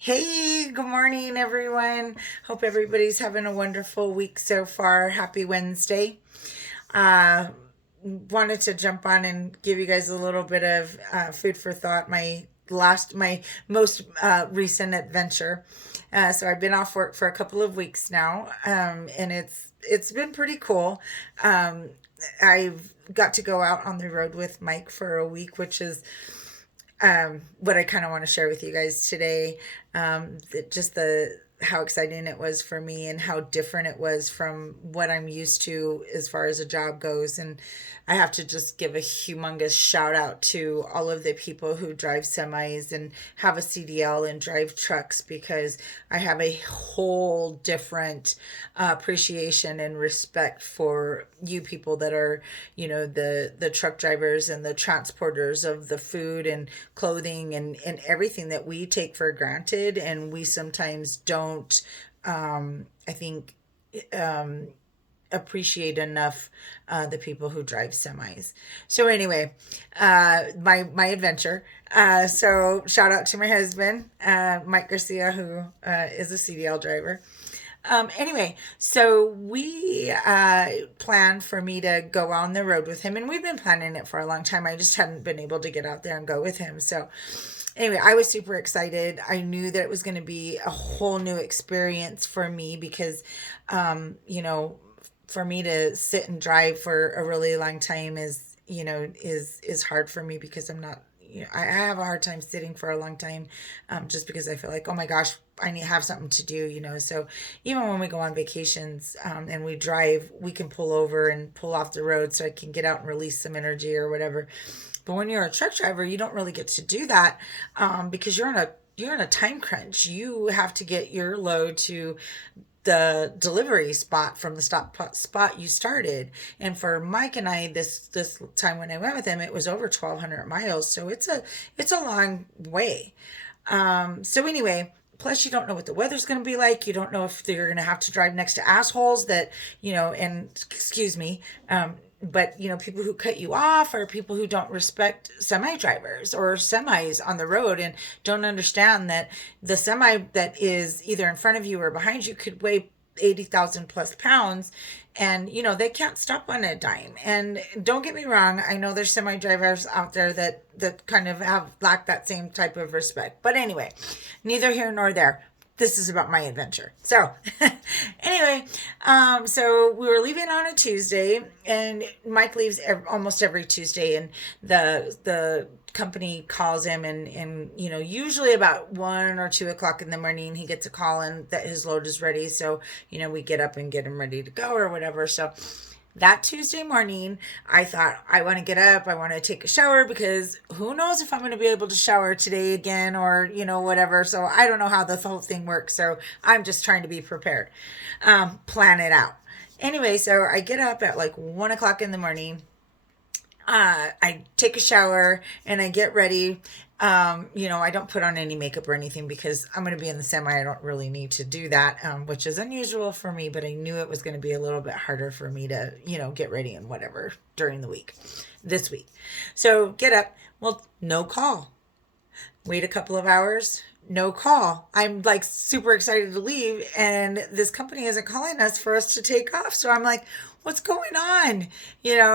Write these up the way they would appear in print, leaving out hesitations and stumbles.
Hey, good morning, everyone. Hope everybody's having a wonderful week so far. Happy Wednesday. Uh, Wanted to jump on and give you guys a little bit of food for thought. My most recent adventure. So I've been off work for a couple of weeks now, and it's been pretty cool. Um, I've got to go out on the road with Mike for a week, which is what I kind of want to share with you guys today. Just the how exciting it was for me and how different it was from what I'm used to as far as a job goes. And I have to just give a humongous shout out to all of the people who drive semis and have a CDL and drive trucks, because I have a whole different appreciation and respect for you people that are, the truck drivers and the transporters of the food and clothing and everything that we take for granted, and we sometimes don't, I think, um, appreciate enough the people who drive semis. So anyway, my adventure. So shout out to my husband, Mike Garcia, who is a CDL driver. Anyway, so we planned for me to go on the road with him, and we've been planning it for a long time. I just hadn't been able to get out there and go with him. So, anyway, I was super excited. I knew that it was going to be a whole new experience for me because, um, you know, for me to sit and drive for a really long time is hard for me because I'm not. I have a hard time sitting for a long time, just because I feel like, oh my gosh, I need to have something to do. So even when we go on vacations, and we drive, we can pull over and pull off the road so I can get out and release some energy or whatever. But when you're a truck driver, you don't really get to do that, because you're in a time crunch. You have to get your load to the delivery spot from the spot you started. And for Mike and I, this time when I went with him, it was over 1,200 miles, so it's a long way. So anyway, plus you don't know what the weather's going to be like. You don't know if you're going to have to drive next to assholes that, and excuse me, but people who cut you off, or people who don't respect semi drivers or semis on the road and don't understand that the semi that is either in front of you or behind you could weigh 80,000 plus pounds, and they can't stop on a dime. And don't get me wrong, I know there's semi drivers out there that kind of have lacked that same type of respect, but anyway, neither here nor there. This is about my adventure. So anyway, so we were leaving on a Tuesday, and Mike leaves almost every Tuesday, and the company calls him, and usually about 1 or 2 o'clock in the morning he gets a call and that his load is ready. So we get up and get him ready to go or whatever. So that Tuesday morning, I thought, I want to get up, I want to take a shower, because who knows if I'm going to be able to shower today again, or, whatever. So I don't know how the whole thing works. So I'm just trying to be prepared, plan it out. Anyway, so I get up at like 1 o'clock in the morning. I take a shower and I get ready. I don't put on any makeup or anything because I'm going to be in the semi. I don't really need to do that, which is unusual for me, but I knew it was going to be a little bit harder for me to, get ready and whatever during the week, this week. So get up. Well, no call. Wait a couple of hours. No call. I'm like super excited to leave, and this company isn't calling us for us to take off. So I'm like, what's going on?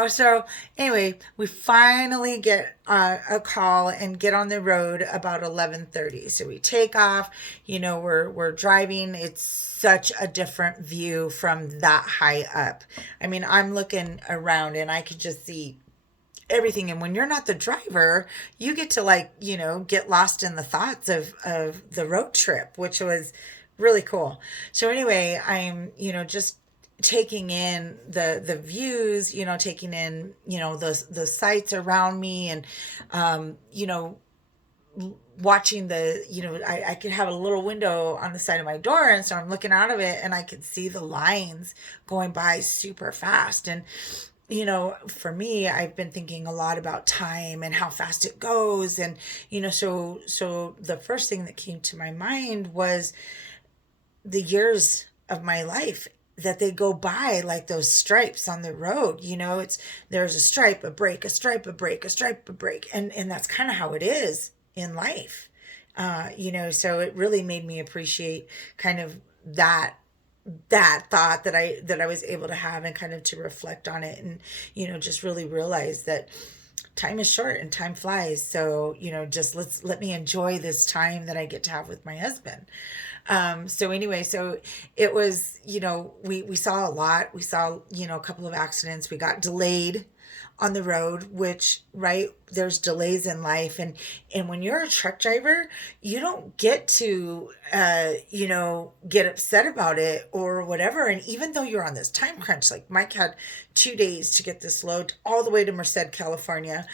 So anyway, we finally get a call and get on the road about 11:30. So we take off. We're driving. It's such a different view from that high up. I mean, I'm looking around and I could just see everything. And when you're not the driver, you get to, like, get lost in the thoughts of the road trip, which was really cool. So anyway, I'm, just taking in the views, taking in, the sights around me, and, watching I could have a little window on the side of my door, and so I'm looking out of it and I could see the lines going by super fast. And for me, I've been thinking a lot about time and how fast it goes. And, so the first thing that came to my mind was the years of my life, that they go by like those stripes on the road. There's a stripe, a break, a stripe, a break, a stripe, a break. And that's kind of how it is in life. So it really made me appreciate kind of that that thought that I was able to have, and kind of to reflect on it, and just really realize that time is short and time flies. So just let me enjoy this time that I get to have with my husband. So anyway, so it was, we saw a lot. We saw, a couple of accidents. We got delayed on the road, which, right, there's delays in life. And when you're a truck driver, you don't get to, get upset about it or whatever. And even though you're on this time crunch, like Mike had 2 days to get this load all the way to Merced, California.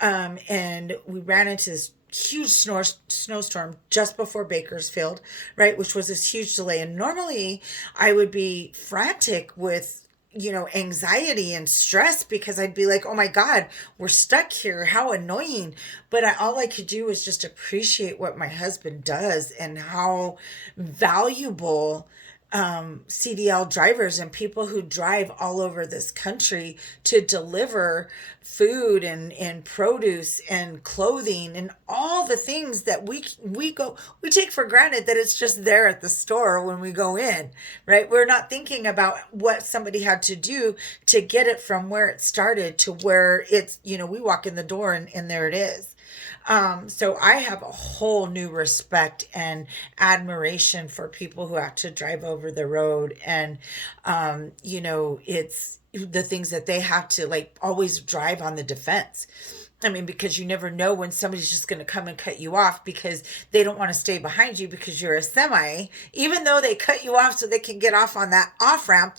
And we ran into this huge snowstorm just before Bakersfield, right, which was this huge delay. And normally I would be frantic with anxiety and stress, because I'd be like, oh my God, we're stuck here. How annoying. But all I could do was just appreciate what my husband does, and how valuable CDL drivers and people who drive all over this country to deliver food and produce and clothing and all the things that we take for granted, that it's just there at the store when we go in, right? We're not thinking about what somebody had to do to get it from where it started to where it's, we walk in the door and there it is. So I have a whole new respect and admiration for people who have to drive over the road, and it's the things that they have to, like, always drive on the defense. I mean, because you never know when somebody's just going to come and cut you off because they don't want to stay behind you because you're a semi, even though they cut you off so they can get off on that off ramp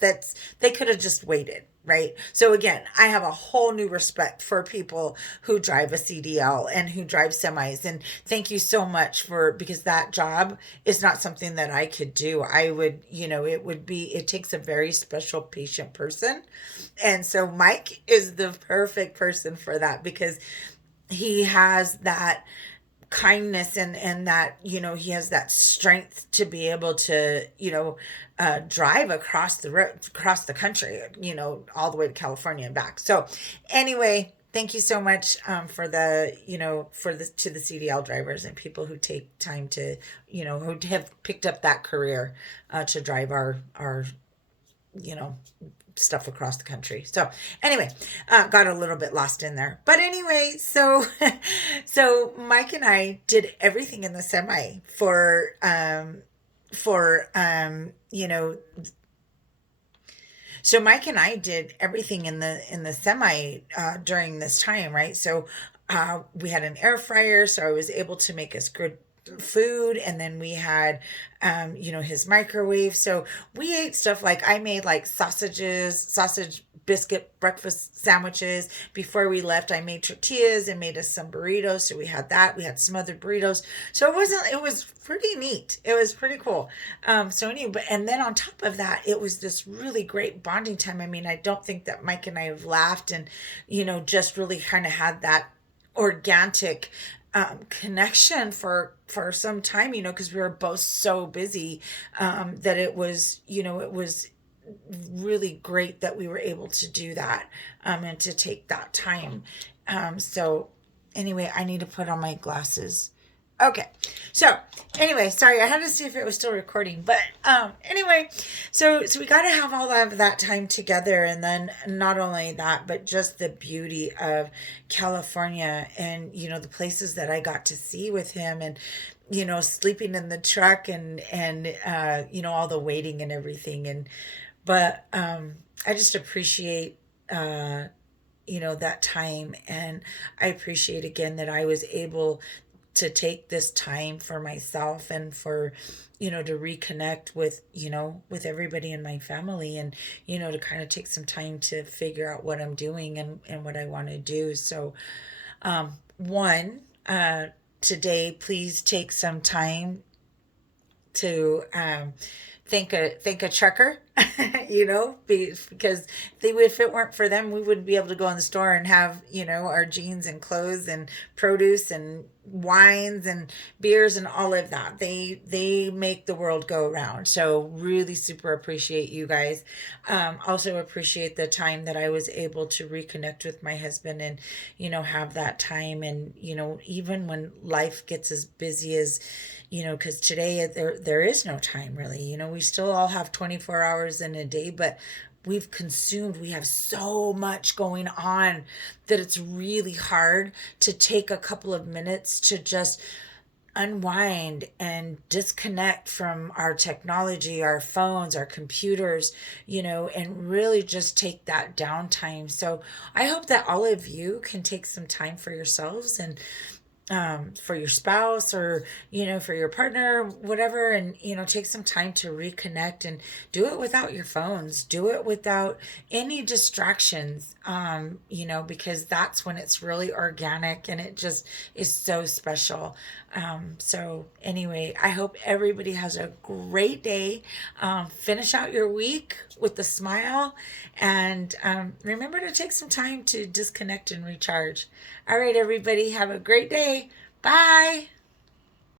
they could have just waited. Right. So again, I have a whole new respect for people who drive a CDL and who drive semis. And thank you so much because that job is not something that I could do. I would, it takes a very special patient person. And so Mike is the perfect person for that, because he has that kindness, and that he has that strength to be able to drive across the road, across the country, all the way to California and back. So anyway, thank you so much for the to the CDL drivers and people who take time to who have picked up that career to drive our you know stuff across the country. So anyway, got a little bit lost in there, but anyway, so so Mike and I did everything in the semi for so Mike and I did everything in the semi during this time, right? So we had an air fryer, so I was able to make us good food, and then we had his microwave. So we ate stuff like, I made like sausage biscuit breakfast sandwiches. Before we left, I made tortillas and made us some burritos. So we had that. We had some other burritos. So it was pretty neat. It was pretty cool. So anyway, and then on top of that, it was this really great bonding time. I mean, I don't think that Mike and I have laughed and just really kind of had that organic connection for some time, because we were both so busy, that it was really great that we were able to do that, and to take that time. So anyway, I need to put on my glasses. Okay. So anyway, sorry, I had to see if it was still recording, but anyway, so we got to have all of that time together. And then not only that, but just the beauty of California, and the places that I got to see with him, and sleeping in the truck, and all the waiting and everything. And but I just appreciate that time, and I appreciate again that I was able to take this time for myself, and for to reconnect with everybody in my family, and to kind of take some time to figure out what I'm doing, and what I want to do. So one today, please take some time to thank a trucker, because if it weren't for them, we wouldn't be able to go in the store and have, our jeans and clothes and produce and wines and beers and all of that. They make the world go around. So really super appreciate you guys. Also appreciate the time that I was able to reconnect with my husband and, have that time. And, even when life gets as busy as, because today there is no time really. We still all have 24 hours in a day, but we have so much going on that it's really hard to take a couple of minutes to just unwind and disconnect from our technology, our phones, our computers, and really just take that downtime. So I hope that all of you can take some time for yourselves and for your spouse, or for your partner, whatever, and take some time to reconnect and do it without your phones, do it without any distractions, because that's when it's really organic and it just is so special. So anyway, I hope everybody has a great day. Finish out your week with a smile, and remember to take some time to disconnect and recharge. All right, everybody, have a great day. Bye.